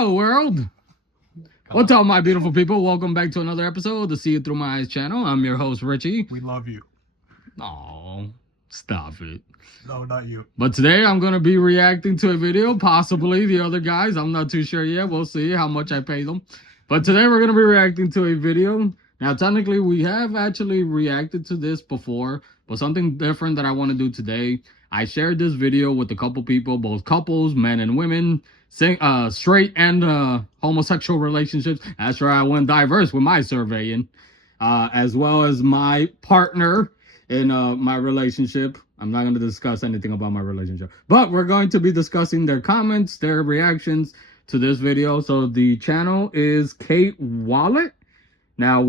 Hello, world. What's up, my beautiful people? Welcome back to another episode of the See It Through My Eyes channel. I'm your host, Richie. We love you. Oh, stop it. No, not you. But today I'm going to be reacting to a video, possibly the other guys. I'm not too sure yet. We'll see how much I pay them. But today we're going to be reacting to a video. Now, technically, we have actually reacted to this before, but something different that I want to do today. I shared this video with a couple people, both couples, men and women, straight and homosexual relationships. That's right, I went diverse with my surveying, as well as my partner in my relationship. I'm not going to discuss anything about my relationship, but we're going to be discussing their comments, their reactions to this video. So the channel is Kate Wallet. Now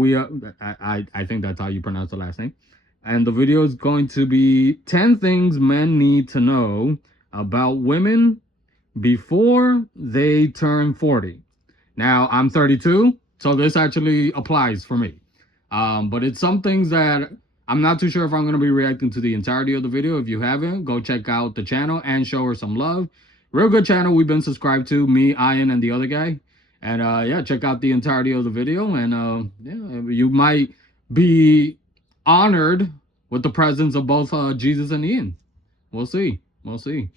I think that's how you pronounce the last name. And the video is going to be 10 things men need to know about women before they turn 40. Now, I'm 32, so this actually applies for me. But it's some things that I'm not too sure if I'm going to be reacting to the entirety of the video. If you haven't, go check out the channel and show her some love. Real good channel we've been subscribed to, me, Ian, and the other guy. And yeah, check out the entirety of the video. And yeah, you might be honored with the presence of both Jesus and Ian. We'll see. We'll see.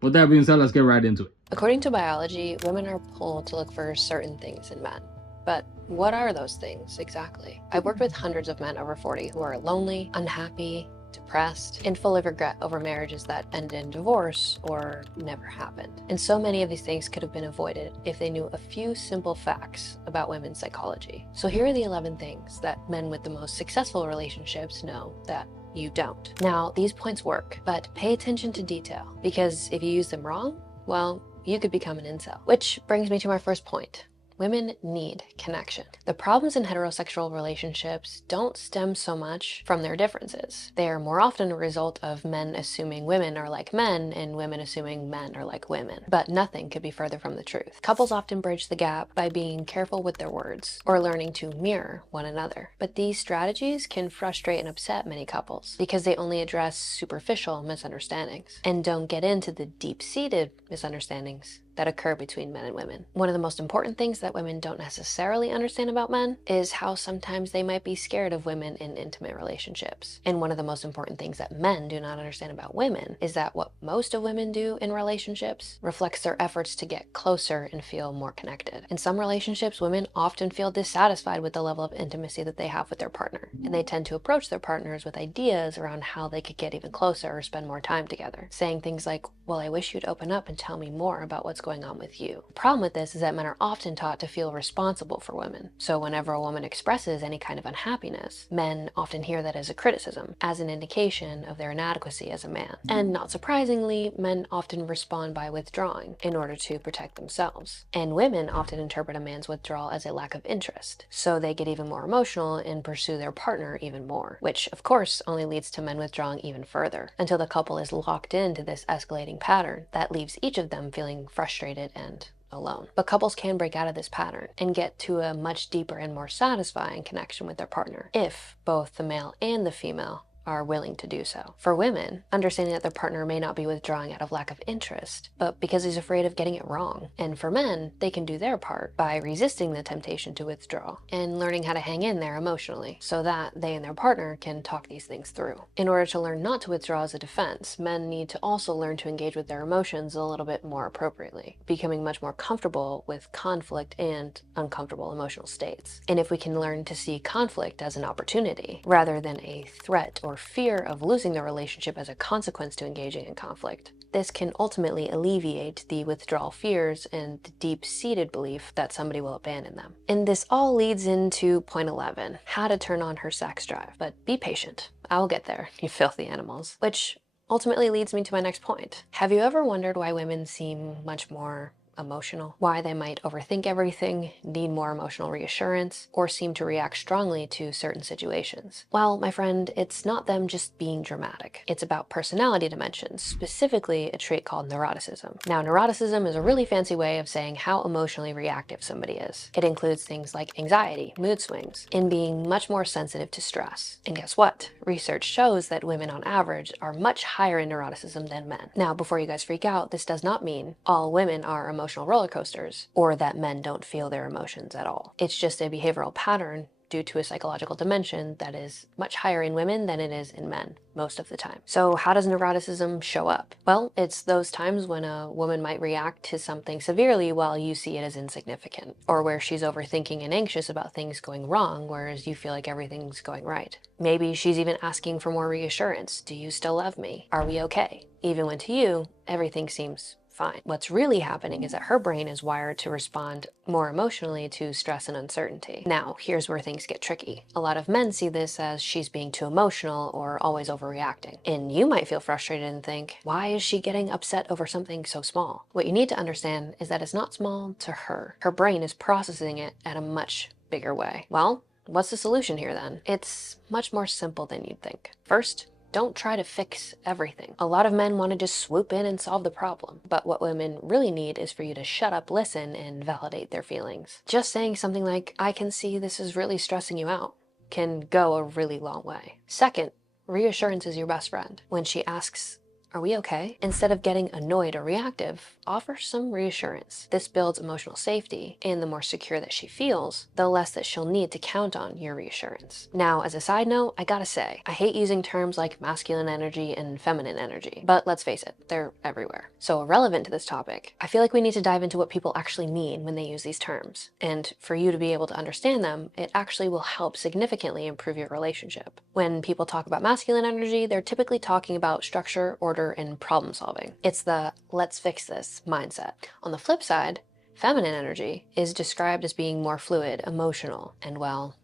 With that being said, let's get right into it. According to biology, women are pulled to look for certain things in men. But what are those things exactly? I've worked with hundreds of men over 40 who are lonely, unhappy, depressed, and full of regret over marriages that ended in divorce or never happened. And so many of these things could have been avoided if they knew a few simple facts about women's psychology. So here are the 11 things that men with the most successful relationships know that you don't. Now, these points work, but pay attention to detail, because if you use them wrong, well, you could become an incel. Which brings me to my first point. Women need connection. The problems in heterosexual relationships don't stem so much from their differences. They are more often a result of men assuming women are like men and women assuming men are like women. But nothing could be further from the truth. Couples often bridge the gap by being careful with their words or learning to mirror one another. But these strategies can frustrate and upset many couples because they only address superficial misunderstandings and don't get into the deep-seated misunderstandings that occur between men and women. One of the most important things that women don't necessarily understand about men is how sometimes they might be scared of women in intimate relationships. And one of the most important things that men do not understand about women is that what most of women do in relationships reflects their efforts to get closer and feel more connected. In some relationships, women often feel dissatisfied with the level of intimacy that they have with their partner, and they tend to approach their partners with ideas around how they could get even closer or spend more time together, saying things like, well, I wish you'd open up and tell me more about what's going on with you. The problem with this is that men are often taught to feel responsible for women. So whenever a woman expresses any kind of unhappiness, men often hear that as a criticism, as an indication of their inadequacy as a man. And not surprisingly, men often respond by withdrawing in order to protect themselves. And women often interpret a man's withdrawal as a lack of interest. So they get even more emotional and pursue their partner even more, which of course only leads to men withdrawing even further until the couple is locked into this escalating pattern that leaves each of them feeling frustrated and alone. But couples can break out of this pattern and get to a much deeper and more satisfying connection with their partner if both the male and the female are willing to do so. For women, understanding that their partner may not be withdrawing out of lack of interest, but because he's afraid of getting it wrong. And for men, they can do their part by resisting the temptation to withdraw and learning how to hang in there emotionally so that they and their partner can talk these things through. In order to learn not to withdraw as a defense, men need to also learn to engage with their emotions a little bit more appropriately, becoming much more comfortable with conflict and uncomfortable emotional states. And if we can learn to see conflict as an opportunity rather than a threat or fear of losing the relationship as a consequence to engaging in conflict, this can ultimately alleviate the withdrawal fears and the deep-seated belief that somebody will abandon them. And this all leads into point 11, how to turn on her sex drive. But be patient, I'll get there, you filthy animals. Which ultimately leads me to my next point. Have you ever wondered why women seem much more emotional, why they might overthink everything, need more emotional reassurance, or seem to react strongly to certain situations. Well, my friend, it's not them just being dramatic. It's about personality dimensions, specifically a trait called neuroticism. Now, neuroticism is a really fancy way of saying how emotionally reactive somebody is. It includes things like anxiety, mood swings, and being much more sensitive to stress. And guess what? Research shows that women on average are much higher in neuroticism than men. Now, before you guys freak out, this does not mean all women are emotionally emotional roller coasters, or that men don't feel their emotions at all. It's just a behavioral pattern due to a psychological dimension that is much higher in women than it is in men most of the time. So how does neuroticism show up? Well, it's those times when a woman might react to something severely while you see it as insignificant, or where she's overthinking and anxious about things going wrong, whereas you feel like everything's going right. Maybe she's even asking for more reassurance. Do you still love me? Are we okay? Even when to you, everything seems fine. What's really happening is that her brain is wired to respond more emotionally to stress and uncertainty. Now, here's where things get tricky. A lot of men see this as she's being too emotional or always overreacting. And you might feel frustrated and think, why is she getting upset over something so small? What you need to understand is that it's not small to her. Her brain is processing it at a much bigger way. Well, what's the solution here then? It's much more simple than you'd think. First, don't try to fix everything. A lot of men want to just swoop in and solve the problem. But what women really need is for you to shut up, listen, and validate their feelings. Just saying something like, I can see this is really stressing you out, can go a really long way. Second, reassurance is your best friend. When she asks, are we okay? Instead of getting annoyed or reactive, offer some reassurance. This builds emotional safety, and the more secure that she feels, the less that she'll need to count on your reassurance. Now, as a side note, I gotta say, I hate using terms like masculine energy and feminine energy, but let's face it, they're everywhere. So relevant to this topic, I feel like we need to dive into what people actually mean when they use these terms. And for you to be able to understand them, it actually will help significantly improve your relationship. When people talk about masculine energy, they're typically talking about structure, order, and problem solving. It's the let's fix this mindset. On the flip side, feminine energy is described as being more fluid, emotional, and well,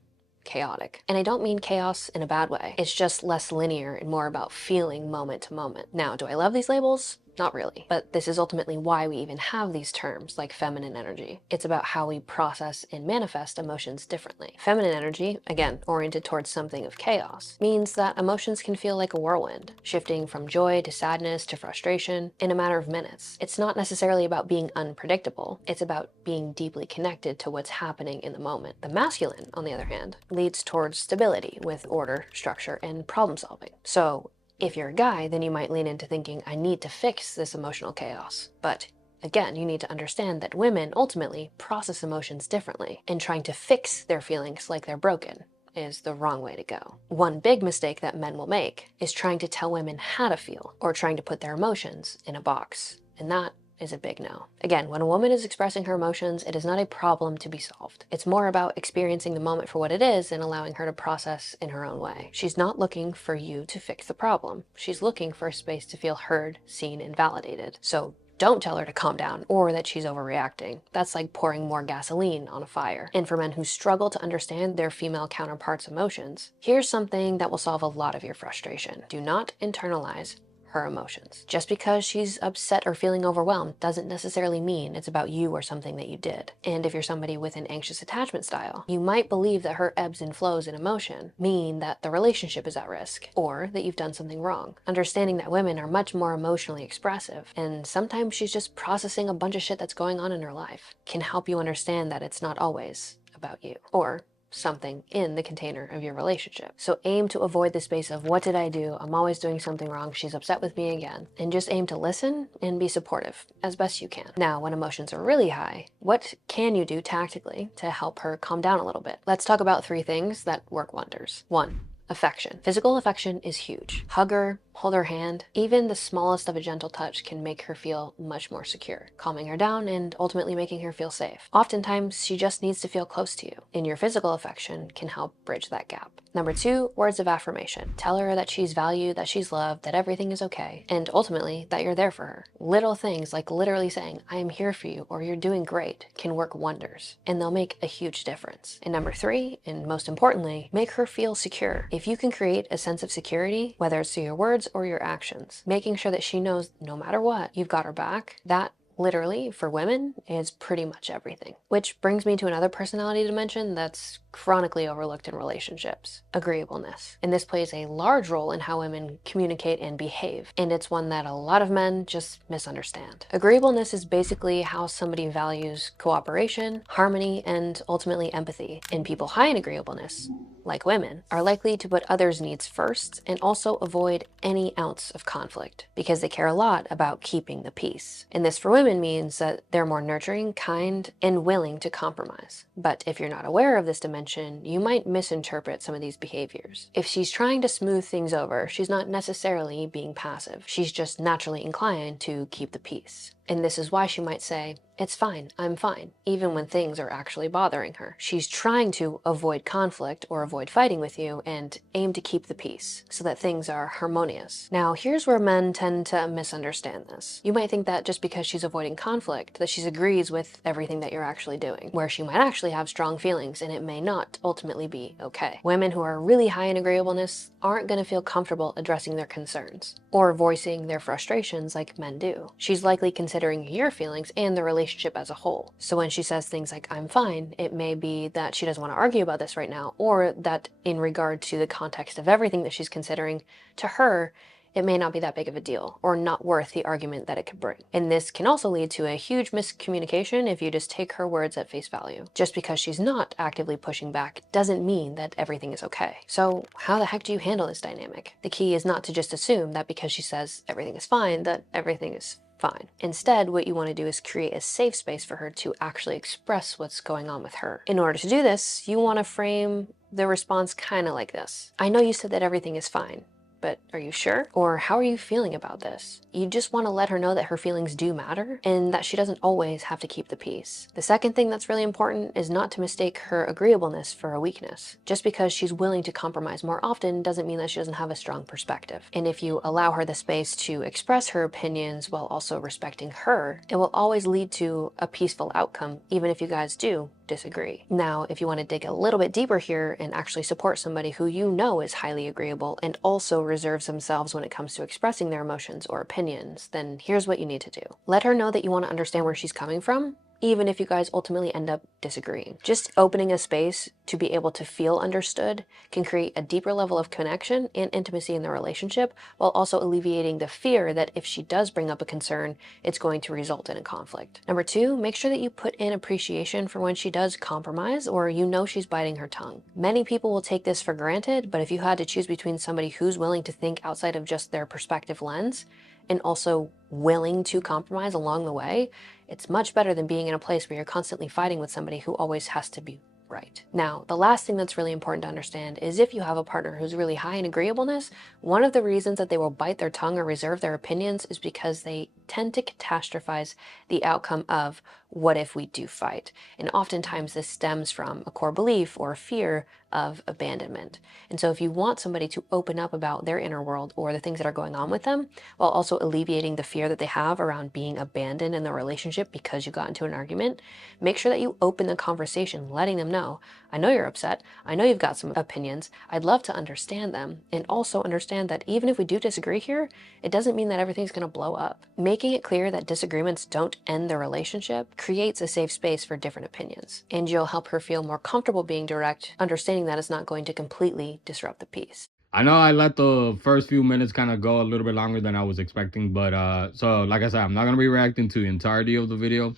chaotic. And I don't mean chaos in a bad way. It's just less linear and more about feeling moment to moment. Now, do I love these labels? Not really. But this is ultimately why we even have these terms like feminine energy. It's about how we process and manifest emotions differently. Feminine energy, again, oriented towards something of chaos, means that emotions can feel like a whirlwind, shifting from joy to sadness to frustration in a matter of minutes. It's not necessarily about being unpredictable. It's about being deeply connected to what's happening in the moment. The masculine, on the other hand, leads towards stability with order, structure, and problem solving. So if you're a guy, then you might lean into thinking, I need to fix this emotional chaos. But again, you need to understand that women ultimately process emotions differently, and trying to fix their feelings like they're broken is the wrong way to go. One big mistake that men will make is trying to tell women how to feel, or trying to put their emotions in a box. And that is a big no. Again, when a woman is expressing her emotions, it is not a problem to be solved. It's more about experiencing the moment for what it is and allowing her to process in her own way. She's not looking for you to fix the problem. She's looking for a space to feel heard, seen, and validated. So don't tell her to calm down or that she's overreacting. That's like pouring more gasoline on a fire. And for men who struggle to understand their female counterparts' emotions, here's something that will solve a lot of your frustration. Do not internalize her emotions. Just because she's upset or feeling overwhelmed doesn't necessarily mean it's about you or something that you did. And if you're somebody with an anxious attachment style, you might believe that her ebbs and flows in emotion mean that the relationship is at risk, or that you've done something wrong. Understanding that women are much more emotionally expressive, and sometimes she's just processing a bunch of shit that's going on in her life, can help you understand that it's not always about you, or something in the container of your relationship. So aim to avoid the space of, what did I do? I'm always doing something wrong. She's upset with me again. And just aim to listen and be supportive as best you can. Now, when emotions are really high, what can you do tactically to help her calm down a little bit? Let's talk about 3 things that work wonders. 1, affection. Physical affection is huge. Hug her, hold her hand. Even the smallest of a gentle touch can make her feel much more secure, calming her down and ultimately making her feel safe. Oftentimes, she just needs to feel close to you, and your physical affection can help bridge that gap. Number 2, words of affirmation. Tell her that she's valued, that she's loved, that everything is okay, and ultimately that you're there for her. Little things like literally saying, I am here for you, or you're doing great, can work wonders, and they'll make a huge difference. And number 3, and most importantly, make her feel secure. If you can create a sense of security, whether it's through your words or your actions, making sure that she knows no matter what, you've got her back, that literally for women is pretty much everything. Which brings me to another personality dimension that's chronically overlooked in relationships: agreeableness. And this plays a large role in how women communicate and behave, and it's one that a lot of men just misunderstand. Agreeableness is basically how somebody values cooperation, harmony, and ultimately empathy. And people high in agreeableness like women, are likely to put others' needs first and also avoid any ounce of conflict because they care a lot about keeping the peace. And this for women means that they're more nurturing, kind, and willing to compromise. But if you're not aware of this dimension, you might misinterpret some of these behaviors. If she's trying to smooth things over, she's not necessarily being passive. She's just naturally inclined to keep the peace. And this is why she might say, "It's fine, I'm fine," even when things are actually bothering her. She's trying to avoid conflict or avoid fighting with you and aim to keep the peace so that things are harmonious. Now, here's where men tend to misunderstand this. You might think that just because she's avoiding conflict, that she agrees with everything that you're actually doing, where she might actually have strong feelings and it may not ultimately be okay. Women who are really high in agreeableness aren't going to feel comfortable addressing their concerns or voicing their frustrations like men do. She's likely considering your feelings and the relationship as a whole. So when she says things like, "I'm fine," it may be that she doesn't want to argue about this right now, or that in regard to the context of everything that she's considering, to her, it may not be that big of a deal or not worth the argument that it could bring. And this can also lead to a huge miscommunication if you just take her words at face value. Just because she's not actively pushing back doesn't mean that everything is okay. So how the heck do you handle this dynamic? The key is not to just assume that because she says everything is fine, that everything is fine. Instead, what you want to do is create a safe space for her to actually express what's going on with her. In order to do this, you want to frame the response kind of like this. "I know you said that everything is fine, but are you sure? Or how are you feeling about this?" You just want to let her know that her feelings do matter and that she doesn't always have to keep the peace. The second thing that's really important is not to mistake her agreeableness for a weakness. Just because she's willing to compromise more often doesn't mean that she doesn't have a strong perspective. And if you allow her the space to express her opinions while also respecting her, it will always lead to a peaceful outcome, even if you guys do disagree. Now, if you want to dig a little bit deeper here and actually support somebody who you know is highly agreeable and also reserves themselves when it comes to expressing their emotions or opinions, then here's what you need to do. Let her know that you want to understand where she's coming from, even if you guys ultimately end up disagreeing. Just opening a space to be able to feel understood can create a deeper level of connection and intimacy in the relationship, while also alleviating the fear that if she does bring up a concern, it's going to result in a conflict. Number two, make sure that you put in appreciation for when she does compromise or you know she's biting her tongue. Many people will take this for granted, but if you had to choose between somebody who's willing to think outside of just their perspective lens and also willing to compromise along the way, it's much better than being in a place where you're constantly fighting with somebody who always has to be right. Now, the last thing that's really important to understand is if you have a partner who's really high in agreeableness, one of the reasons that they will bite their tongue or reserve their opinions is because they tend to catastrophize the outcome of what if we do fight. And oftentimes this stems from a core belief or fear of abandonment. And so if you want somebody to open up about their inner world or the things that are going on with them, while also alleviating the fear that they have around being abandoned in the relationship because you got into an argument, make sure that you open the conversation, letting them know, "I know you're upset. I know you've got some opinions. I'd love to understand them." And also understand that even if we do disagree here, it doesn't mean that everything's going to blow up. Making it clear that disagreements don't end the relationship creates a safe space for different opinions. And you'll help her feel more comfortable being direct, understanding that it's not going to completely disrupt the peace. I know I let the first few minutes kind of go a little bit longer than I was expecting, but so like I said, I'm not gonna be reacting to the entirety of the video.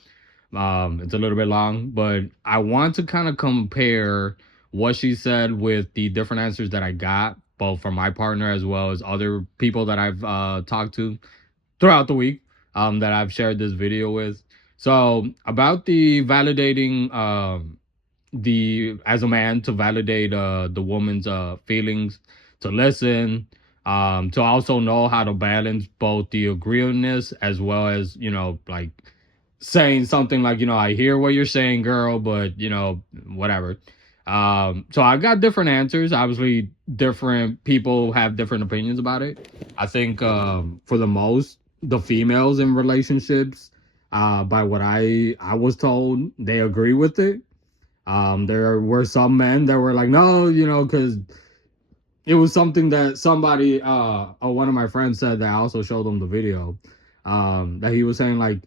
It's a little bit long, but I want to kind of compare what she said with the different answers that I got, both from my partner as well as other people that I've talked to throughout the week, that I've shared this video with. So about the validating, the as a man to validate the woman's feelings, to listen, to also know how to balance both the agreeableness as well as, like saying something like, "I hear what you're saying, girl, but whatever." So I got different answers. Obviously, different people have different opinions about it. I think for the most, the females in relationships, by what I was told, they agree with it. There were some men that were like, "No, because it was something that somebody, one of my friends said that I also showed them the video, that he was saying like,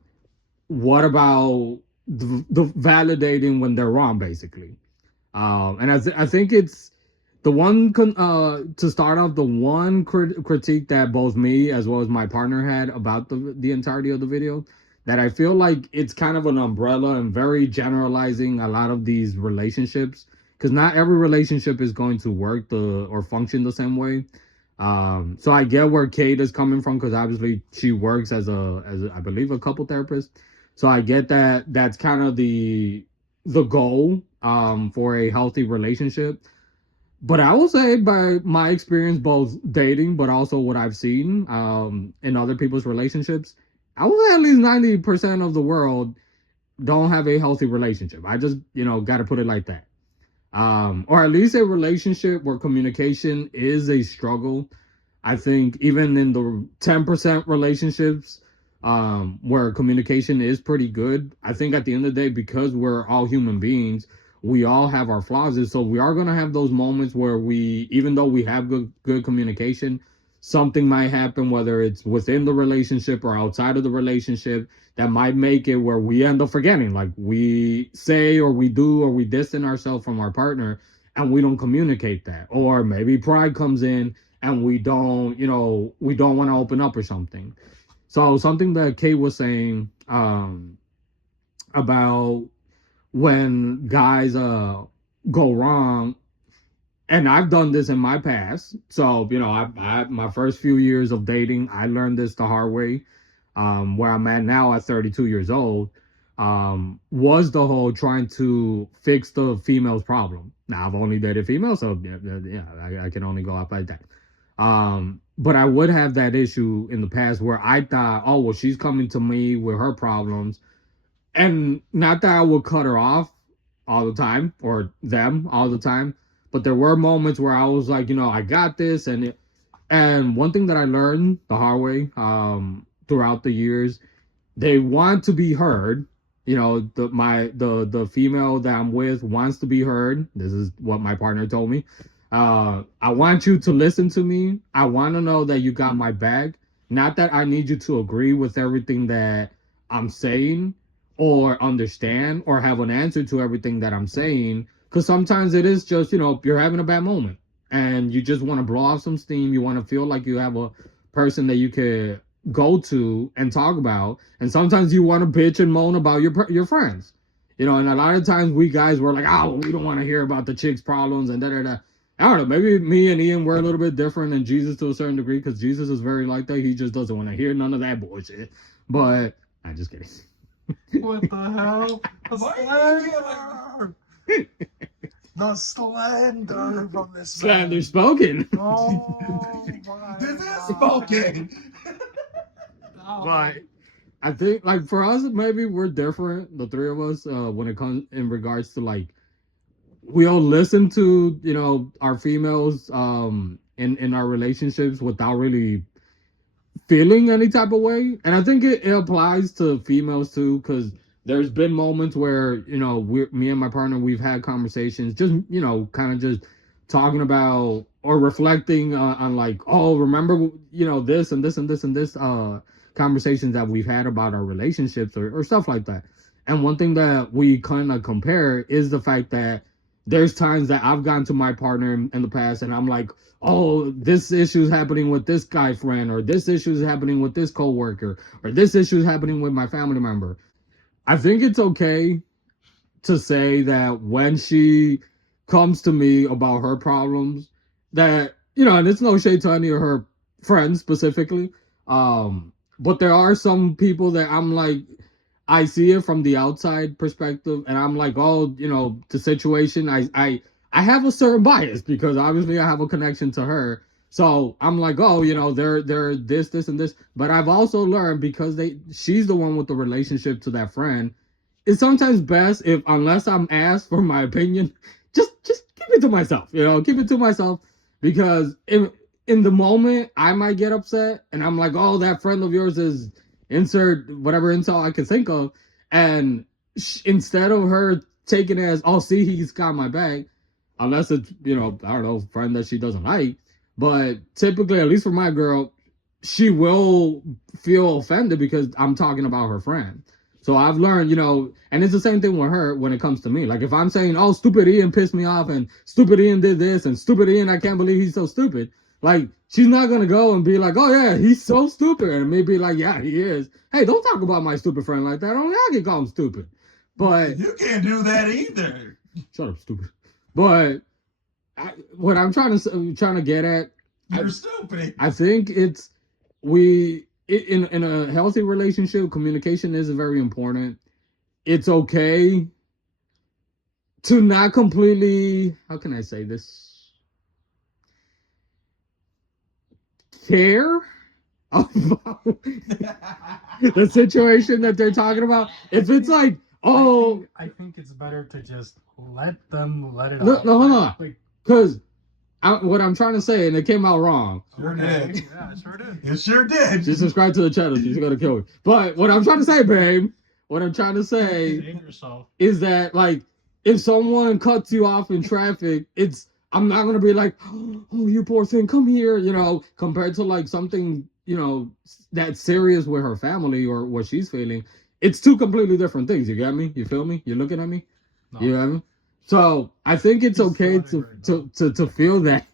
what about the validating when they're wrong, basically. And I think it's the one to start off, the one critique that both me as well as my partner had about the entirety of the video, that I feel like it's kind of an umbrella and very generalizing a lot of these relationships, because not every relationship is going to work or function the same way. So I get where Kate is coming from, because obviously she works as a I believe a couple therapist. So I get that that's kind of the goal for a healthy relationship. But I will say, by my experience, both dating, but also what I've seen in other people's relationships, I would say at least 90% of the world don't have a healthy relationship. I just, got to put it like that. Or at least a relationship where communication is a struggle. I think even in the 10% relationships where communication is pretty good, I think at the end of the day, because we're all human beings, we all have our flaws. And so we are going to have those moments where even though we have good communication, something might happen, whether it's within the relationship or outside of the relationship, that might make it where we end up forgetting. Like, we say or we do or we distance ourselves from our partner and we don't communicate that. Or maybe pride comes in and we don't want to open up or something. So something that Kate was saying about when guys go wrong, and I've done this in my past. So, I my first few years of dating, I learned this the hard way. Where I'm at now at 32 years old, was the whole trying to fix the female's problem. Now, I've only dated females, so I can only go up like that. But I would have that issue in the past where I thought, oh, well, she's coming to me with her problems. And not that I would cut her off all the time, or them all the time, but there were moments where I was like, I got this. And one thing that I learned the hard way throughout the years, they want to be heard. The female that I'm with wants to be heard. This is what my partner told me. I want you to listen to me. I want to know that you got my back. Not that I need you to agree with everything that I'm saying, or understand, or have an answer to everything that I'm saying. Because sometimes it is just, you're having a bad moment and you just want to blow off some steam. You want to feel like you have a person that you could go to and talk about. And sometimes you want to bitch and moan about your friends. And a lot of times we guys were like, oh, we don't want to hear about the chick's problems and da-da-da. I don't know, maybe me and Ian were a little bit different than Jesus to a certain degree, because Jesus is very like that. He just doesn't want to hear none of that bullshit. But I'm just kidding. What the hell? The slander! The slander from this Slander man. spoken. Oh my This is God. spoken. Oh. But I think, like, for us, maybe we're different, the three of us, when it comes in regards to, like, we'll listen to, our females in our relationships without really feeling any type of way. And I think it applies to females too, because there's been moments where, me and my partner, we've had conversations, just, kind of just talking about or reflecting on like, oh, remember, this and this and this and this conversations that we've had about our relationships, or stuff like that. And one thing that we kind of compare is the fact that there's times that I've gone to my partner in the past and I'm like, oh, this issue is happening with this guy friend, or this issue is happening with this coworker, or this issue is happening with my family member. I think it's okay to say that when she comes to me about her problems, that, and it's no shade to any of her friends specifically, but there are some people that I'm like, I see it from the outside perspective, and I'm like, oh, the situation, I have a certain bias, because obviously I have a connection to her. So I'm like, oh, they're this, and this. But I've also learned, because she's the one with the relationship to that friend, it's sometimes best if, unless I'm asked for my opinion, just keep it to myself, keep it to myself, because in the moment I might get upset and I'm like, oh, that friend of yours is insert whatever intel I can think of. And instead of her taking it as, oh, see, he's got my back, unless it's, I don't know, friend that she doesn't like. But typically, at least for my girl, she will feel offended because I'm talking about her friend. So I've learned, and it's the same thing with her when it comes to me. Like, if I'm saying, oh, stupid Ian pissed me off, and stupid Ian did this, and stupid Ian, I can't believe he's so stupid. Like, she's not going to go and be like, oh, yeah, he's so stupid. And maybe like, yeah, he is. Hey, don't talk about my stupid friend like that. Only I can call him stupid. But You can't do that either. shut up, stupid. But what I'm trying to get at, You're stupid. I think it's in a healthy relationship, communication is very important. It's okay to not completely, how can I say this, care about the situation that they're talking about. If it's like, oh, I think it's better to just let it no, out. no, hold on, Like, because what I'm trying to say, and it came out wrong. sure did. Yeah, it sure did. It sure did. Just subscribe to the channel. She's gonna kill me. But what I'm trying to say, babe, what I'm trying to say Save yourself. is that, like, if someone cuts you off in traffic, I'm not gonna be like, oh, you poor thing, come here, compared to like something, that's serious with her family or what she's feeling. It's two completely different things. You got me? You feel me? You're looking at me? No. You got me? So I think it's He's okay flattering to feel that.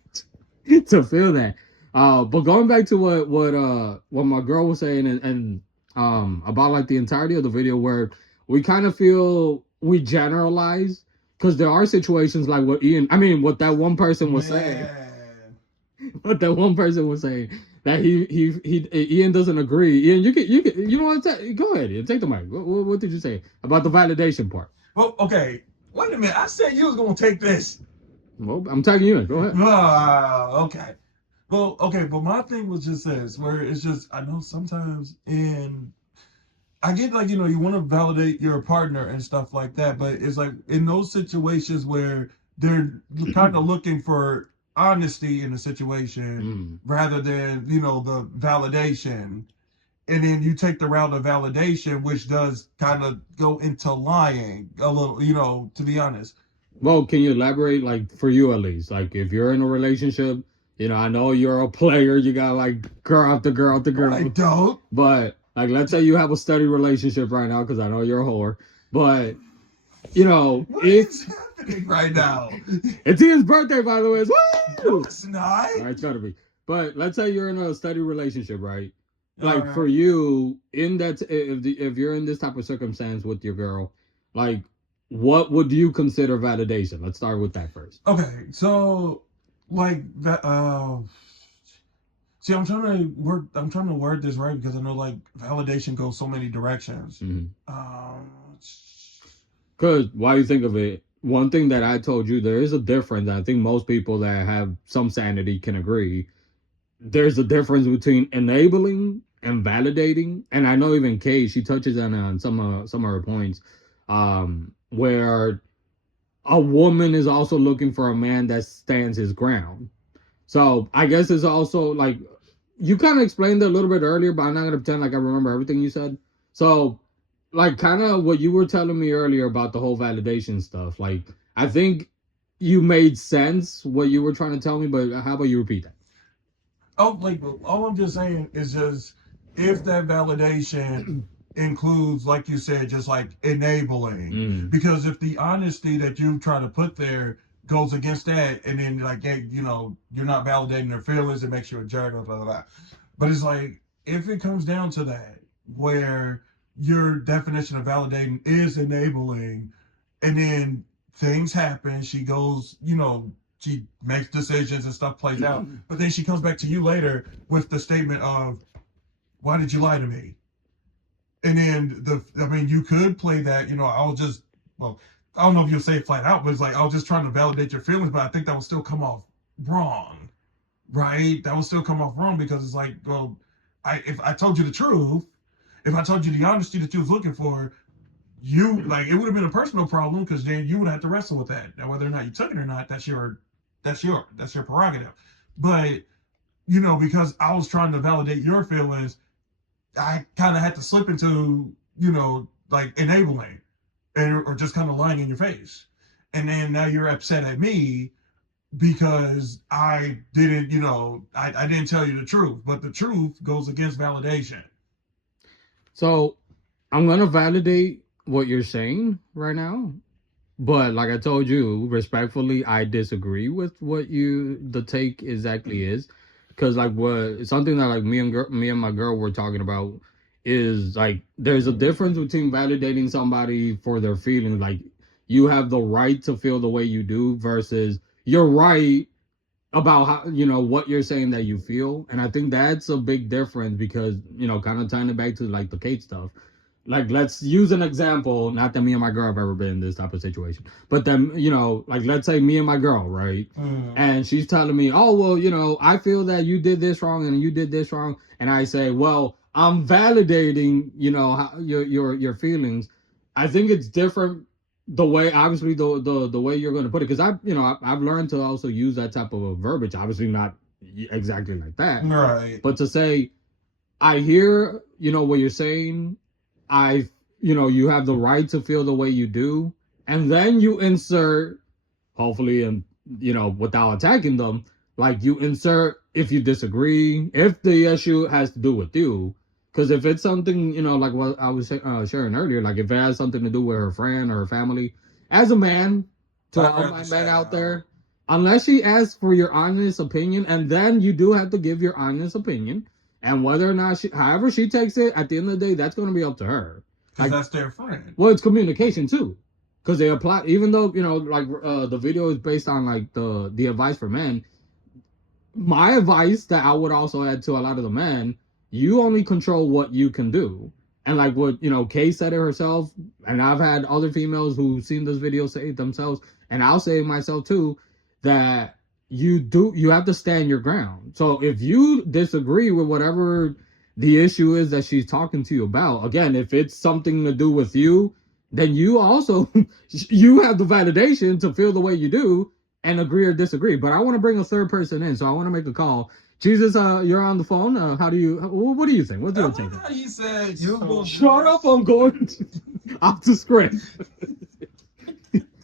To feel that. But going back to what my girl was saying and about like the entirety of the video where we kind of feel we generalize, because there are situations like what that one person was saying. What that one person was saying, that Ian doesn't agree. Ian, you know what? Go ahead, Ian, take the mic. What did you say about the validation part? Well, okay. Wait a minute. I said you was gonna take this. Well, I'm tagging you in. Go ahead. Okay. Well, okay, but my thing was just this, where it's just I know sometimes I get like, you want to validate your partner and stuff like that, but it's like in those situations where they're kind of looking for honesty in the situation rather than, the validation. And then you take the route of validation, which does kind of go into lying a little, to be honest. Well, can you elaborate, like, for you at least? Like, if you're in a relationship, I know you're a player, you got, like, girl after girl after girl. I don't. But, like, let's say you have a steady relationship right now, because I know you're a whore. But, What is happening right now? It's Ian's birthday, by the way. No, it's not. All right, it's gotta be. But let's say you're in a steady relationship, right? Like, Alright. for you, if you're in this type of circumstance with your girl, like, what would you consider validation? Let's start with that first. Okay, so like that. See, I'm trying to word this right because I know like validation goes so many directions. Because while you think of it, one thing that I told you, there is a difference. I think most people that have some sanity can agree. There's a difference between enabling and validating. And I know even Kay, she touches on some of her points, where a woman is also looking for a man that stands his ground. So I guess it's also like, you kind of explained it a little bit earlier, but I'm not going to pretend like I remember everything you said. So, like, kind of what you were telling me earlier about the whole validation stuff, like, I think you made sense what you were trying to tell me, but how about you repeat that? Oh, like all I'm just saying is just if that validation includes, like you said, just like enabling, because if the honesty that you try to put there goes against that, and then like you're not validating their feelings, it makes you a jerk, blah blah blah. But it's like if it comes down to that, where your definition of validating is enabling, and then things happen, she goes, she makes decisions and stuff plays out, but then she comes back to you later with the statement of, why did you lie to me? And then you could play that, I don't know if you'll say it flat out, but it's like, I was just trying to validate your feelings, but I think that would still come off wrong, right? That would still come off wrong because it's like, well, if I told you the truth, if I told you the honesty that you was looking for, it would have been a personal problem because then you would have to wrestle with that. Now, whether or not you took it or not, that's your prerogative. But, because I was trying to validate your feelings, I kind of had to slip into, like enabling or just kind of lying in your face. And then now you're upset at me because I didn't, I didn't tell you the truth, but the truth goes against validation. So I'm going to validate what you're saying right now. But like I told you, respectfully, I disagree with what the take exactly is. Because like something that like me and my girl were talking about is like, there's a difference between validating somebody for their feelings. Like, you have the right to feel the way you do versus you're right about how, you know, what you're saying that you feel. And I think that's a big difference because, you know, kind of tying it back to like the Kate stuff. Like, let's use an example. Not that me and my girl have ever been in this type of situation, but then, you know, like, let's say me and my girl, right? And she's telling me, oh, well, you know, I feel that you did this wrong and you did this wrong. And I say, well, I'm validating, you know, how, your feelings. I think it's different the way, obviously, the way you're going to put it. Because I've learned to also use that type of a verbiage. Obviously not exactly like that. Right. But to say, I hear, you know, what you're saying. You have the right to feel the way you do. And then you insert, hopefully, and, you know, without attacking them, like you insert if you disagree, if the issue has to do with you. Because if it's something, you know, like what I was sharing earlier, like if it has something to do with her friend or her family, as a man, to all my men out there, unless she asks for your honest opinion, and then you do have to give your honest opinion, and whether or not however she takes it, at the end of the day, that's going to be up to her. Because that's their friend. Well, it's communication too. Because they apply, even though, you know, like the video is based on like the advice for men. My advice that I would also add to a lot of the men, you only control what you can do. And like what, you know, Kay said it herself, and I've had other females who've seen this video say it themselves, and I'll say it myself too, that you have to stand your ground. So if you disagree with whatever the issue is that she's talking to you about, again, if it's something to do with you, then you also, you have the validation to feel the way you do and agree or disagree. But I want to bring a third person in, so I want to make a call. Jesus, you're on the phone. What do you think? What's your take? He said, you shut up, I'm going off the script.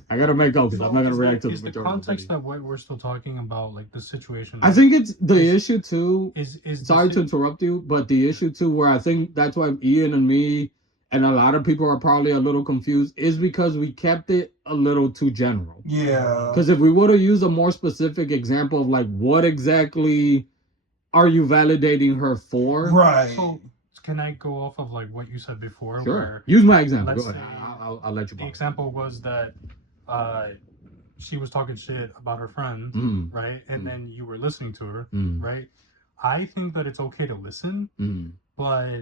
I gotta make up because I'm not gonna react to the context that we're still talking about, like the situation. I think it's the issue too. Is sorry to interrupt you, but the issue too, where I think that's why Ian and me and a lot of people are probably a little confused, is because we kept it a little too general. Yeah. Because if we would have used a more specific example of like what exactly are you validating her for? Right. So can I go off of like what you said before? Sure. Where, use my example. Go ahead. Say, I'll let you. The example was that she was talking shit about her friend, right? And then you were listening to her, right? I think that it's okay to listen, but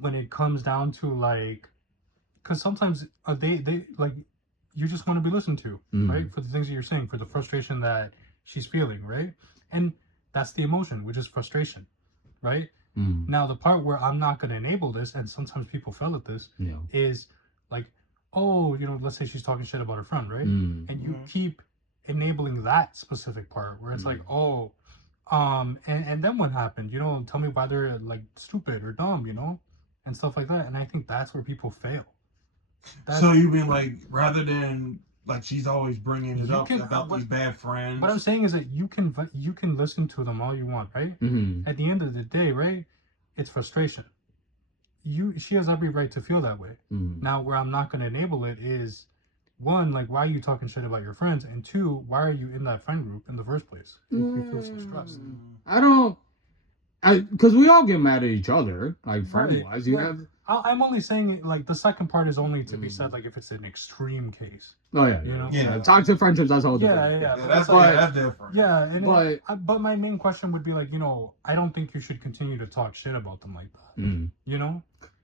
when it comes down to like, because sometimes they like, you just want to be listened to, right? For the things that you're saying, for the frustration that she's feeling, right? And that's the emotion, which is frustration, right? Now, the part where I'm not going to enable this, and sometimes people fail at this, is like, oh, you know, let's say she's talking shit about her friend, right? And you keep enabling that specific part where it's like, oh, and then what happened? You know, tell me why they're like stupid or dumb, you know, and stuff like that. And I think that's where people fail. So you mean like, rather than like she's always bringing it up about these bad friends? What I'm saying is that you can listen to them all you want, right? At the end of the day, right? It's frustration. She has every right to feel that way. Now, where I'm not going to enable it is, one, like, why are you talking shit about your friends? And two, why are you in that friend group in the first place? If you feel so stressed. Because we all get mad at each other, like friend-wise. I'm only saying it, like, the second part is only to be said, like, if it's an extreme case. Oh, yeah. You know? Yeah. Toxic friendships, that's all different. Yeah, that's different. Yeah, and but my main question would be, like, you know, I don't think you should continue to talk shit about them like that. You know?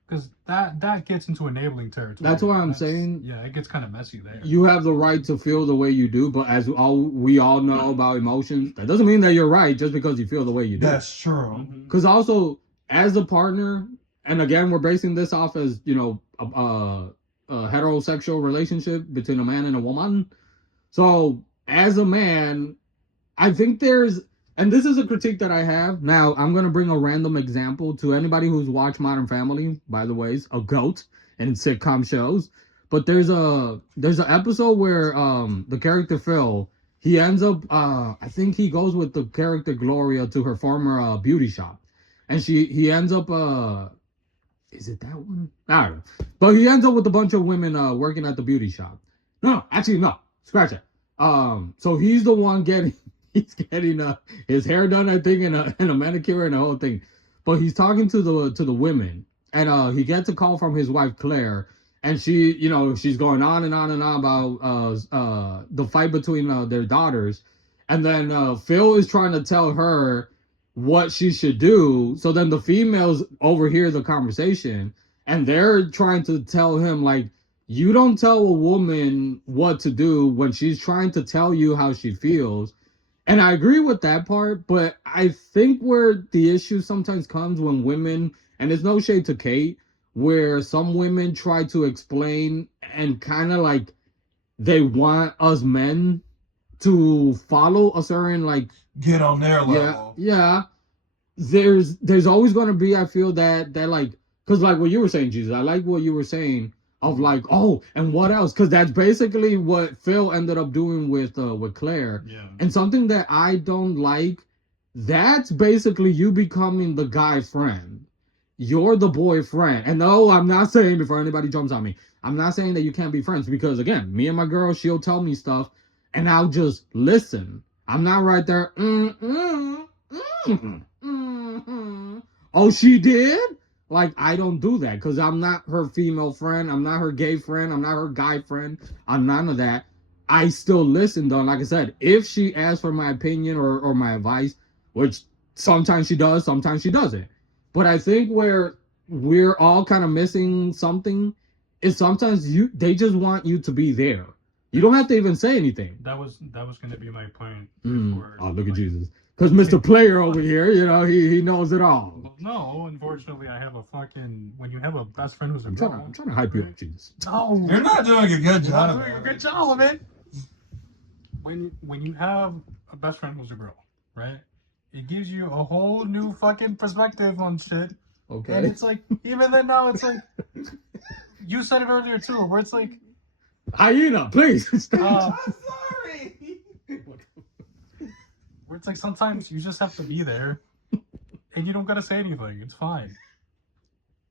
Because that gets into enabling territory. That's why I'm saying. Yeah, it gets kind of messy there. You have the right to feel the way you do, but as we all know about emotions, that doesn't mean that you're right just because you feel the way you do. That's true. Because also, as a partner, and again, we're basing this off as, you know, a heterosexual relationship between a man and a woman. So, as a man, I think there's, and this is a critique that I have. Now, I'm going to bring a random example to anybody who's watched Modern Family, by the way, a goat in sitcom shows. But there's an episode where the character Phil, he ends up, I think he goes with the character Gloria to her former beauty shop. And he ends up, is it that one? I don't know. But he ends up with a bunch of women working at the beauty shop. No, actually, no. Scratch it. So he's the one getting his hair done, I think, and a manicure and the whole thing. But he's talking to the women, and he gets a call from his wife Claire, and she, you know, she's going on and on and on about the fight between their daughters, and then Phil is trying to tell her what she should do. So then the females overhear the conversation, and they're trying to tell him like, you don't tell a woman what to do when she's trying to tell you how she feels. And I agree with that part, but I think where the issue sometimes comes when women, and there's no shade to Kate, where some women try to explain and kind of like they want us men to follow a certain like get on their level. Yeah. There's always gonna be, I feel that like, because like what you were saying, Jesus, I like what you were saying of like, oh, and what else? Because that's basically what Phil ended up doing with Claire. Yeah. And something that I don't like, that's basically you becoming the guy friend. You're the boyfriend. And no, I'm not saying, before anybody jumps on me, I'm not saying that you can't be friends, because again, me and my girl, she'll tell me stuff and I'll just listen. I'm not right there. Oh, she did? Like, I don't do that because I'm not her female friend. I'm not her gay friend. I'm not her guy friend. I'm none of that. I still listen, though. Like I said, if she asks for my opinion or my advice, which sometimes she does, sometimes she doesn't. But I think where we're all kind of missing something is sometimes they just want you to be there. You don't have to even say anything. That was going to be my point. Oh, look at Jesus. Because Mr. Player over here, you know, he knows it all. Well, no, unfortunately, I have a fucking... When you have a best friend who's a girl... I'm trying to hype you up, Jesus. No! You're not doing a good job. You're doing a good job of it! When you have a best friend who's a girl, right? It gives you a whole new fucking perspective on shit. Okay. And it's like, even then now, it's like... You said it earlier, too, where it's like... Hyena, please. I'm sorry. Where it's like sometimes you just have to be there and you don't gotta say anything. It's fine.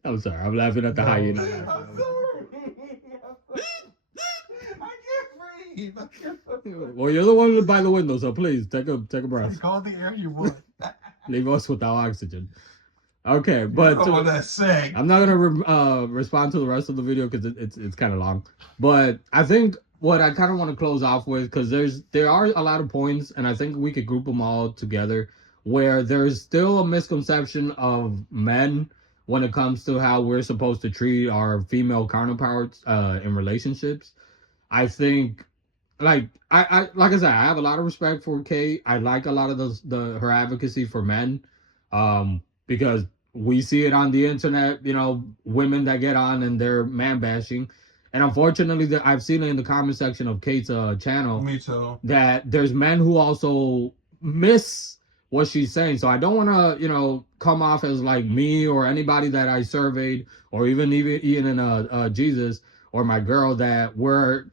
I'm sorry. I'm laughing at the hyena. I'm sorry. I can't breathe. Well, you're the one by the window, so please take a breath. Go in the air you want. Leave us without oxygen. Okay, but I'm not gonna respond to the rest of the video because it's kind of long. But I think what I kind of want to close off with, because there are a lot of points, and I think we could group them all together, where there's still a misconception of men when it comes to how we're supposed to treat our female counterparts in relationships. I think, like I said, I have a lot of respect for Kate. I like a lot of her advocacy for men, because we see it on the internet. You know, women that get on and they're man bashing. And unfortunately, I've seen it in the comment section of Kate's channel. Me too. That there's men who also miss what she's saying. So I don't want to, you know, come off as like me or anybody that I surveyed, or even in Jesus or my girl, that we're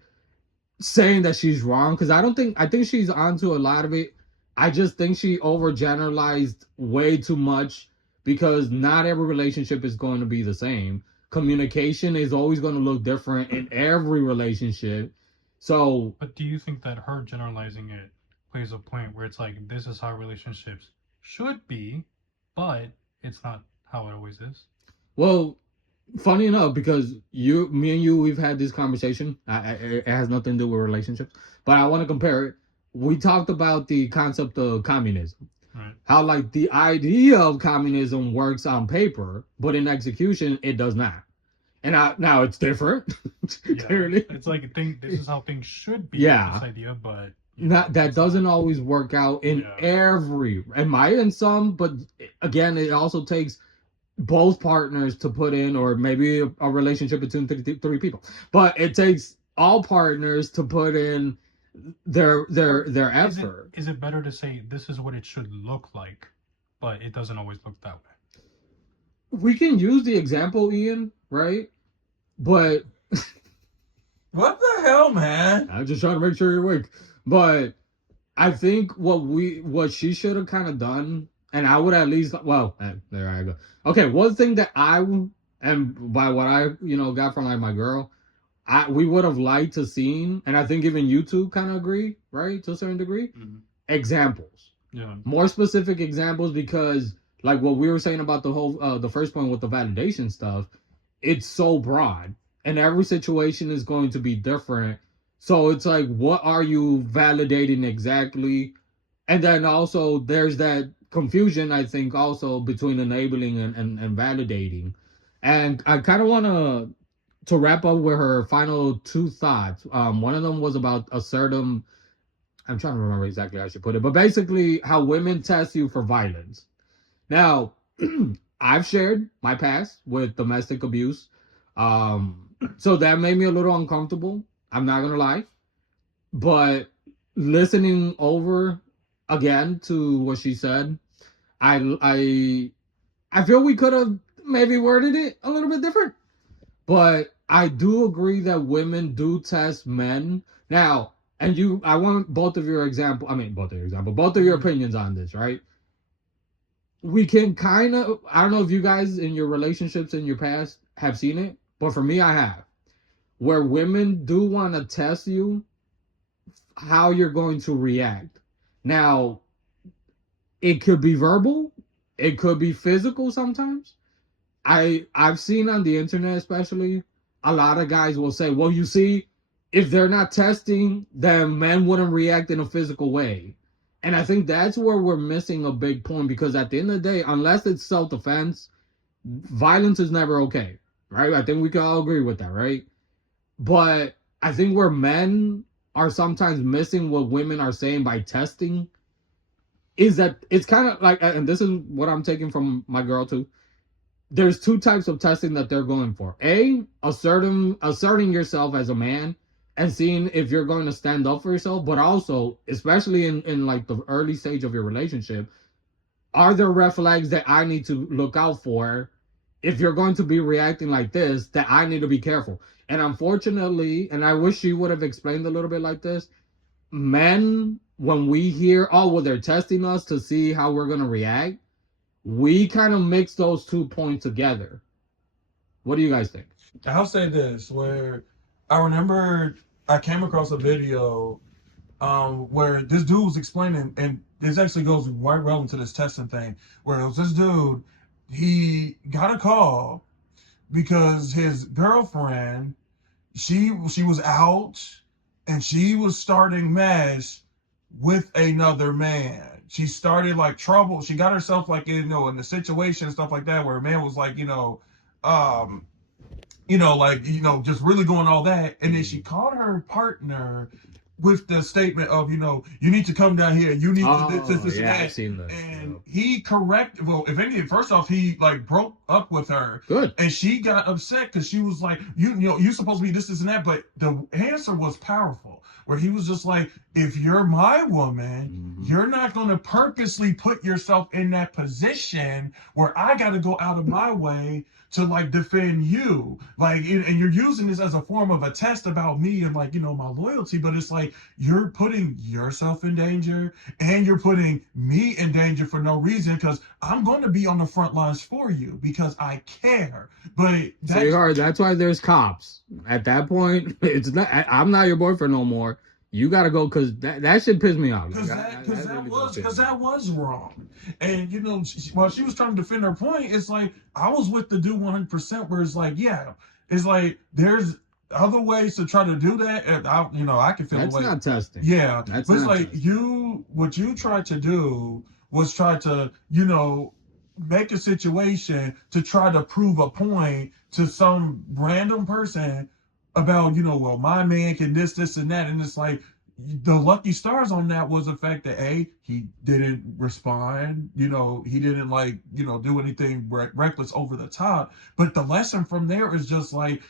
saying that she's wrong. Because I think she's onto a lot of it. I just think she overgeneralized way too much, because not every relationship is going to be the same. Communication is always going to look different in every relationship. So, but do you think that her generalizing it plays a point where it's like, this is how relationships should be, but it's not how it always is? Well, funny enough, because me and you, we've had this conversation. It has nothing to do with relationships, but I want to compare it. We talked about the concept of communism. Right. How like the idea of communism works on paper, but in execution it does not. And now it's different. Clearly, it's like this is how things should be. Yeah, this idea, but that doesn't always work out in in some. But again, it also takes both partners to put in, or maybe a relationship between three people. But it takes all partners to put in their effort. Is it better to say this is what it should look like, but it doesn't always look that way? We can use the example, Ian, right? But what the hell, man? I'm just trying to make sure you're awake. But I think what she should have kind of done, and I would at least, well, there I go. Okay, one thing that and by what I got from like my girl, we would have liked to seen, and I think even you two kind of agree, right, to a certain degree, examples. Yeah. More specific examples, because like what we were saying about the whole the first point with the validation stuff, it's so broad. and every situation is going to be different. So it's like, what are you validating exactly? And then also there's that confusion, I think, also between enabling and validating. And I kind of want to wrap up with her final two thoughts. One of them was about a certain, I'm trying to remember exactly how I should put it, but basically how women test you for violence. Now, I've shared my past with domestic abuse. So that made me a little uncomfortable. I'm not gonna lie. But listening over again to what she said, I feel we could have maybe worded it a little bit different. But I do agree that women do test men. Now, and I want both of your opinions on this, right? We can kind of, I don't know if you guys in your relationships in your past have seen it, but for me, I have. Where women do want to test you how you're going to react. Now, it could be verbal, it could be physical sometimes. I've seen on the internet especially, a lot of guys will say, well, you see, if they're not testing, then men wouldn't react in a physical way. And I think that's where we're missing a big point, because at the end of the day, unless it's self-defense, violence is never okay, right? I think we can all agree with that, right? But I think where men are sometimes missing what women are saying by testing is that it's kind of like, and this is what I'm taking from my girl too, there's two types of testing that they're going for. Asserting yourself as a man and seeing if you're going to stand up for yourself, but also, especially in like the early stage of your relationship, are there red flags that I need to look out for if you're going to be reacting like this, that I need to be careful? And unfortunately, and I wish she would have explained a little bit like this, men, when we hear, oh, well, they're testing us to see how we're going to react, we kind of mix those 2 points together. What do you guys think? I'll say this, where I remember I came across a video where this dude was explaining, and this actually goes right relevant to this testing thing, where it was this dude, he got a call because his girlfriend, she was out and she was starting mess with another man. She started like trouble. She got herself like, in the situation and stuff like that, where a man was like, just really going all that. And then she called her partner with the statement of, you need to come down here. You need to this, yeah, that. I've seen that. And he corrected, well, if anything, first off, he like broke up with her. Good. And she got upset because she was like, you're supposed to be this and that. But the answer was powerful, where he was just like, if you're my woman, you're not going to purposely put yourself in that position where I got to go out of my way to like defend you, like, and you're using this as a form of a test about me and like, my loyalty, but it's like you're putting yourself in danger and you're putting me in danger for no reason, because I'm going to be on the front lines for you because I care. But that's why there's cops. At that point, it's not, I'm not your boyfriend no more. You gotta go, because that shit pissed me off. Because that was wrong. And while she was trying to defend her point, it's like I was with the dude 100%. Where it's like, yeah, it's like there's other ways to try to do that. And I can feel that's the way. not testing. Yeah, that's but it's not like testing. what you tried to do was try to make a situation to try to prove a point to some random person about, well, my man can this, and that. And it's like, the lucky stars on that was the fact that he didn't respond, he didn't do anything reckless over the top. But the lesson from there is just like,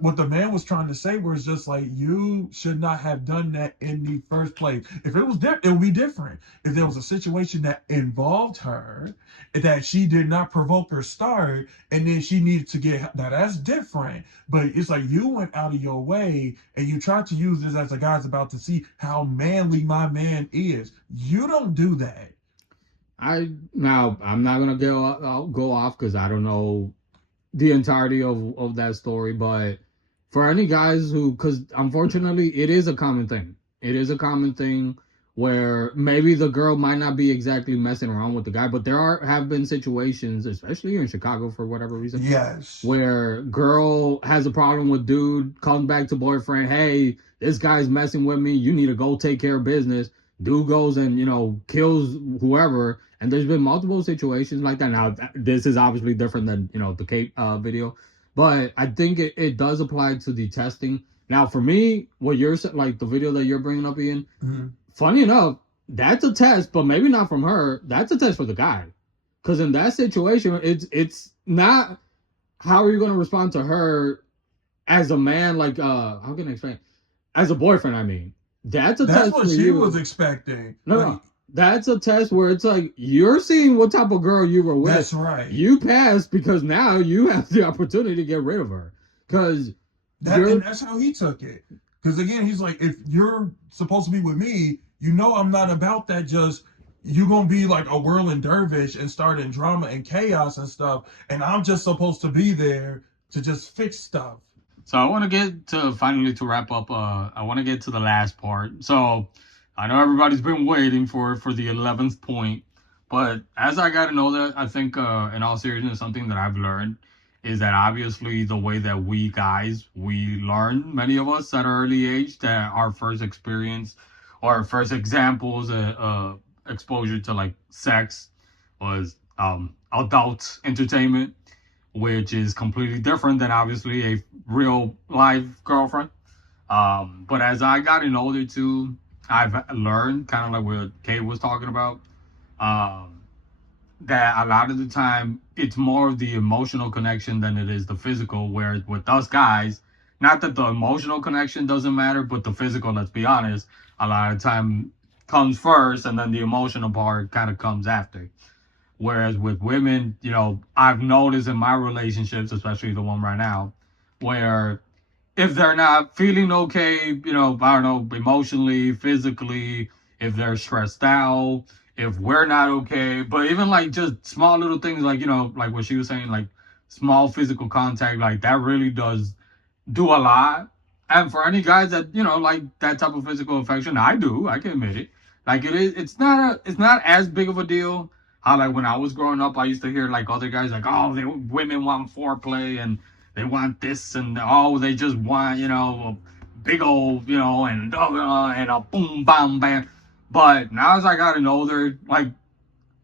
what the man was trying to say was just like, you should not have done that in the first place. If it was different, it would be different. If there was a situation that involved her, that she did not provoke or start, and then she needed to get, now that's different. But it's like you went out of your way and you tried to use this as a guy's about to see how manly my man is. You don't do that. I'm not gonna go off because I don't know the entirety of that story, but for any guys who, because unfortunately it is a common thing where maybe the girl might not be exactly messing around with the guy, but there have been situations, especially here in Chicago for whatever reason, yes, where girl has a problem with dude, comes back to boyfriend, hey, this guy's messing with me, you need to go take care of business. Dude goes and, you know, kills whoever, and there's been multiple situations like that. Now, this is obviously different than, you know, the Kate video, but I think it does apply to the testing. Now, for me, what you're like the video that you're bringing up, Ian, funny enough, that's a test, but maybe not from her. That's a test for the guy, because in that situation, it's not how are you going to respond to her as a man. Like, how can I explain? As a boyfriend, I mean, that's test what for she you. was expecting. No, that's a test where it's like you're seeing what type of girl you were with. That's right. You passed because now you have the opportunity to get rid of her. Because and that's how he took it. Because again, he's like, if you're supposed to be with me, you know I'm not about that. Just you're gonna be like a whirling dervish and starting drama and chaos and stuff, and I'm just supposed to be there to just fix stuff. So I want to get to finally to wrap up. I want to get to the last part. So I know everybody's been waiting for the 11th point, but as I got to know that, I think in all seriousness, something that I've learned is that obviously the way that we guys, we learn, many of us at an early age, that our first experience or first examples exposure to like sex was adult entertainment, which is completely different than obviously a real life girlfriend. But as I gotten older too, I've learned, kind of like what Kate was talking about, that a lot of the time it's more of the emotional connection than it is the physical. Where with us guys, not that the emotional connection doesn't matter, but the physical, let's be honest, a lot of time comes first, and then the emotional part kind of comes after. Whereas with women, you know, I've noticed in my relationships, especially the one right now, where if they're not feeling okay, you know, I don't know, emotionally, physically, if they're stressed out, if we're not okay, but even like just small little things like, you know, like what she was saying, like small physical contact, like that really does do a lot. And for any guys that, you know, like that type of physical affection, I can admit it. Like it's not as big of a deal. How like when I was growing up, I used to hear like other guys like, oh, women want foreplay and they want this and oh, they just want, you know, a big old, you know, and a boom, bam, bam. But now as I gotten older, like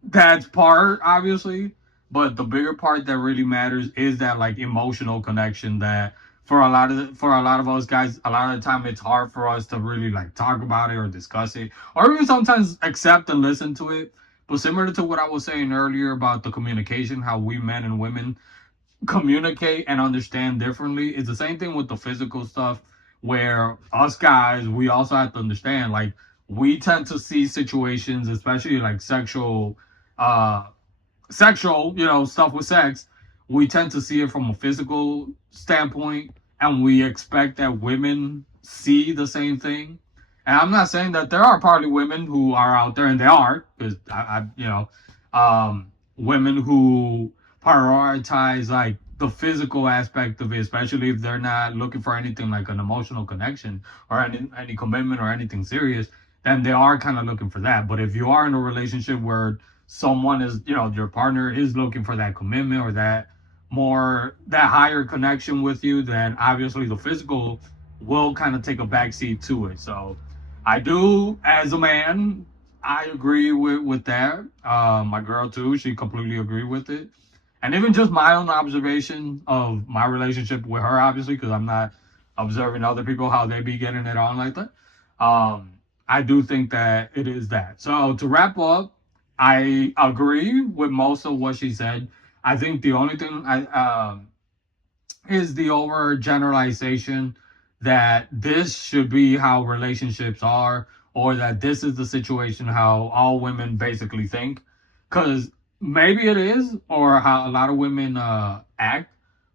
that's part obviously, but the bigger part that really matters is that like emotional connection that for a lot of us guys, a lot of the time it's hard for us to really like talk about it or discuss it or even sometimes accept and listen to it. But similar to what I was saying earlier about the communication, how we men and women communicate and understand differently, it's the same thing with the physical stuff, where us guys, we also have to understand, like, we tend to see situations, especially like sexual, you know, stuff with sex, we tend to see it from a physical standpoint, and we expect that women see the same thing. And I'm not saying that there are probably women who are out there, and they are, because you know, women who prioritize like the physical aspect of it, especially if they're not looking for anything like an emotional connection or any commitment or anything serious, then they are kind of looking for that. But if you are in a relationship where someone is, you know, your partner is looking for that commitment or that higher connection with you, then obviously the physical will kind of take a backseat to it. So I do, as a man, I agree with that. My girl too, she completely agreed with it. And even just my own observation of my relationship with her, obviously, because I'm not observing other people, how they be getting it on like that. I do think that it is that. So to wrap up, I agree with most of what she said. I think the only thing is the overgeneralization that this should be how relationships are, or that this is the situation how all women basically think. Because maybe it is, or how a lot of women act,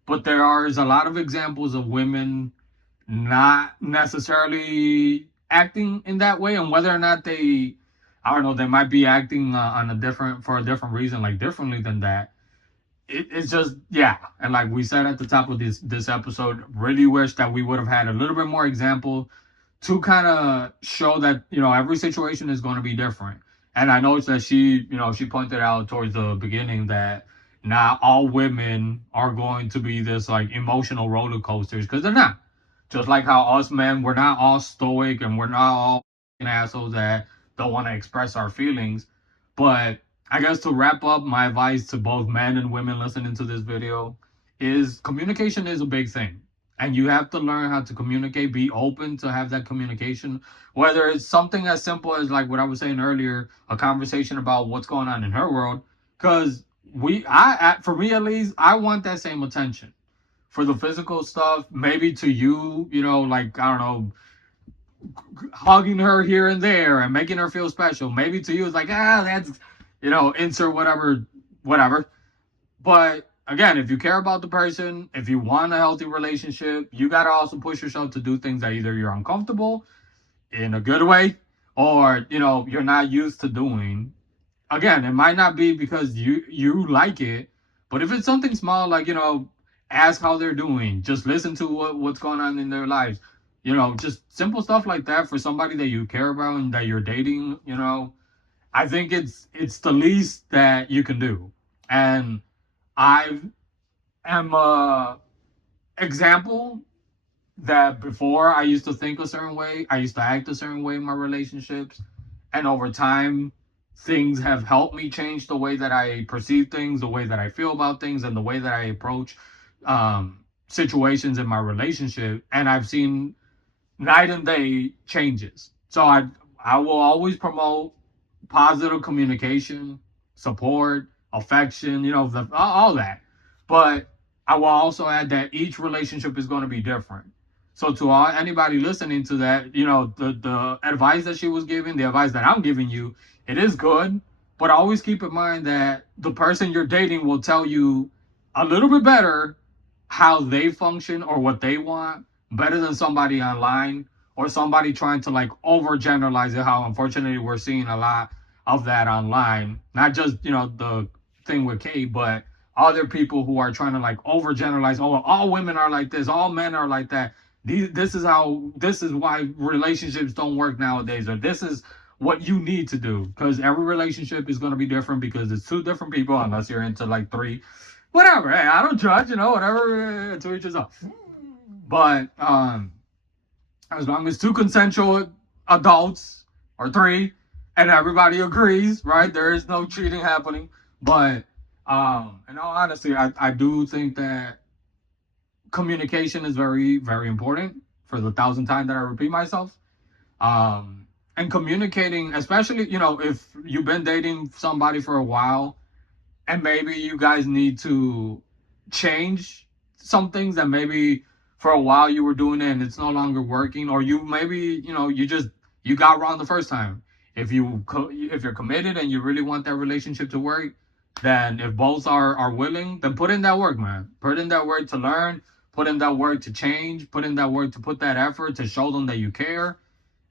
but there is a lot of examples of women not necessarily acting in that way, and whether or not they, I don't know, they might be acting for a different reason, like differently than that. It's just, yeah. And like we said at the top of this episode, really wish that we would have had a little bit more example to kind of show that, you know, every situation is going to be different. And I noticed that she, you know, she pointed out towards the beginning that not all women are going to be this like emotional roller coasters, because they're not. Just like how us men, we're not all stoic and we're not all assholes that don't want to express our feelings. But I guess to wrap up, my advice to both men and women listening to this video is communication is a big thing. And you have to learn how to communicate, be open to have that communication. Whether it's something as simple as like what I was saying earlier, a conversation about what's going on in her world. Because for me at least, I want that same attention. For the physical stuff, maybe to you, you know, like, I don't know, hugging her here and there and making her feel special. Maybe to you it's like, that's, you know, insert whatever. But again, if you care about the person, if you want a healthy relationship, you got to also push yourself to do things that either you're uncomfortable in a good way, or, you know, you're not used to doing. Again, it might not be because you like it, but if it's something small, like, you know, ask how they're doing, just listen to what's going on in their lives, you know, just simple stuff like that for somebody that you care about and that you're dating, you know, I think it's the least that you can do. And I am a example that before I used to think a certain way, I used to act a certain way in my relationships, and over time things have helped me change the way that I perceive things, the way that I feel about things, and the way that I approach situations in my relationship. And I've seen night and day changes. So I will always promote positive communication, support, affection, you know, all that. But I will also add that each relationship is going to be different. So to anybody listening to that, you know, the advice that she was giving, the advice that I'm giving you, it is good. But always keep in mind that the person you're dating will tell you a little bit better how they function or what they want, better than somebody online or somebody trying to like overgeneralize it, how unfortunately we're seeing a lot of that online. Not just, you know, the thing with Kate, but other people who are trying to like overgeneralize, oh, all women are like this, all men are like that. This is why relationships don't work nowadays, or this is what you need to do. Because every relationship is going to be different, because it's two different people, unless you're into like three. Whatever, hey, I don't judge, you know, whatever, to each his own. But as long as two consensual adults, or three, and everybody agrees, right, there is no cheating happening. But in all honesty, I do think that communication is very, very important, for the 1,000th time that I repeat myself. And communicating, especially, you know, if you've been dating somebody for a while, and maybe you guys need to change some things that maybe for a while you were doing it and it's no longer working, or you maybe, you know, you got wrong the first time. If you're committed and you really want that relationship to work, then if both are willing, then put in that work, man. Put in that work to learn, put in that work to change, put in that work to put that effort to show them that you care.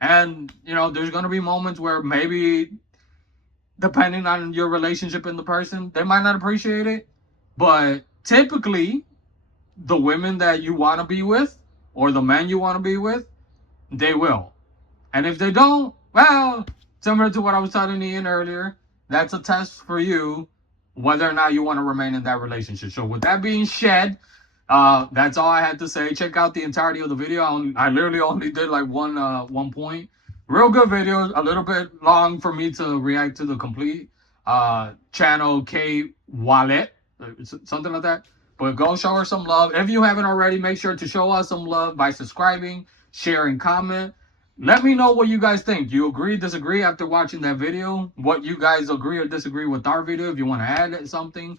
And, you know, there's going to be moments where maybe, depending on your relationship and the person, they might not appreciate it. But typically, the women that you want to be with, or the men you want to be with, they will. And if they don't, well, similar to what I was telling Ian earlier, that's a test for you whether or not you want to remain in that relationship. So with that being said, that's all I had to say. Check out the entirety of the video. I literally only did like one point. Real good video, a little bit long for me to react to the complete channel, K Wallet, something like that. But go show her some love. If you haven't already, make sure to show us some love by subscribing, sharing, comment. Let me know what you guys think. You agree, disagree after watching that video? What you guys agree or disagree with our video, if you want to add something.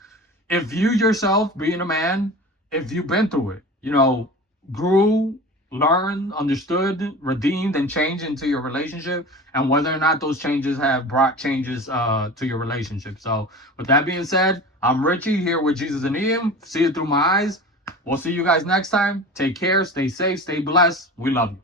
If you yourself, being a man, if you've been through it, you know, grew, learned, understood, redeemed, and changed into your relationship, and whether or not those changes have brought changes to your relationship. So with that being said, I'm Richie here with Jesus and Ian. See it through my eyes. We'll see you guys next time. Take care, stay safe, stay blessed. We love you.